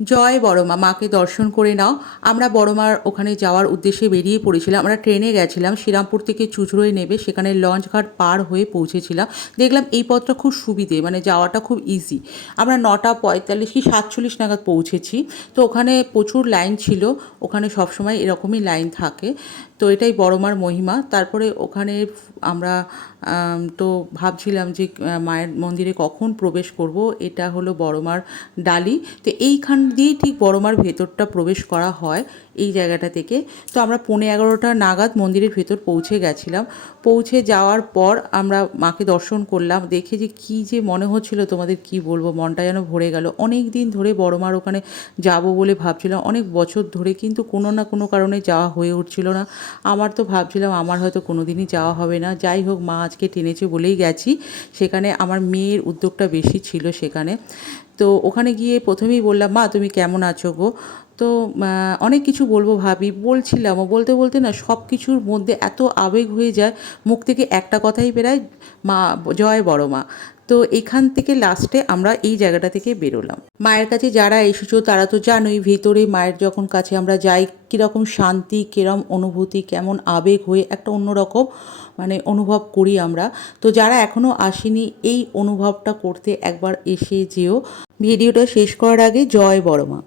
জয় বড়মা, মাকে দর্শন করে নাও। আমরা বড়মার ওখানে যাওয়ার উদ্দেশ্যে বেরিয়ে পড়েছিলাম। আমরা ট্রেনে গেছিলাম, শ্রীরামপুর থেকে চুঁচুড়ায় নেমে সেখানে লঞ্চ ঘাট পার হয়ে পৌঁছেছিলাম। দেখলাম এই পথটা খুব সুবিধে, মানে যাওয়াটা খুব ইজি। আমরা 9টা 45 কি 47 নাগাদ পৌঁছেছি। তো ওখানে প্রচুর লাইন ছিল, ওখানে সবসময় এরকমই লাইন থাকে। তো এটাই বড়মার মহিমা। তারপরে ওখানে আমরা তো ভাবছিলাম যে মায়ের মন্দিরে কখন প্রবেশ করব। এটা হলো বড়মার ডালি। তো এইখান দিয়েই ঠিক বড়মার ভেতরটা প্রবেশ করা হয়, এই জায়গাটা থেকে। তো আমরা 11:15 নাগাদ মন্দিরের ভেতর পৌঁছে গেছিলাম। পৌঁছে যাওয়ার পর আমরা মাকে দর্শন করলাম। দেখে যে কী যে মনে হচ্ছিল তোমাদের কি বলবো, মনটা যেন ভরে গেল। অনেক দিন ধরে বড়মার ওখানে যাব বলে ভাবছিলাম, অনেক বছর ধরে, কিন্তু কোনো না কোনো কারণে যাওয়া হয়ে উঠছিল না। আমার তো ভাবছিলাম আমার হয়তো কোনো দিনই যাওয়া হবে না। যাই হোক, মা আজকে টেনেছে বলেই গেছি। সেখানে আমার মেয়ের উদ্যোগটা বেশি ছিল সেখানে। তো ওখানে গিয়ে প্রথমেই বললাম, মা তুমি কেমন আছো গো? তো অনেক কিছু বলবো ভাবি, বলছিলামও, বলতে বলতে না সব কিছুর মধ্যে এত আবেগ হয়ে যায়, মুখ থেকে একটা কথাই বেরায়, মা, জয় বড় মা। তো এখান থেকে লাস্টে আমরা এই জায়গাটা থেকে বেরোলাম। মায়ের কাছে যারা এসেছো তারা তো জানোই, ভেতরে মায়ের যখন কাছে আমরা যাই, কীরকম শান্তি, কিরম অনুভূতি, কেমন আবেগ হয়ে একটা অন্যরকম মানে অনুভব করি আমরা। তো যারা এখনও আসেনি, এই অনুভবটা করতে একবার এসে যেও। ভিডিওটা শেষ করার আগে জয় বড়মা।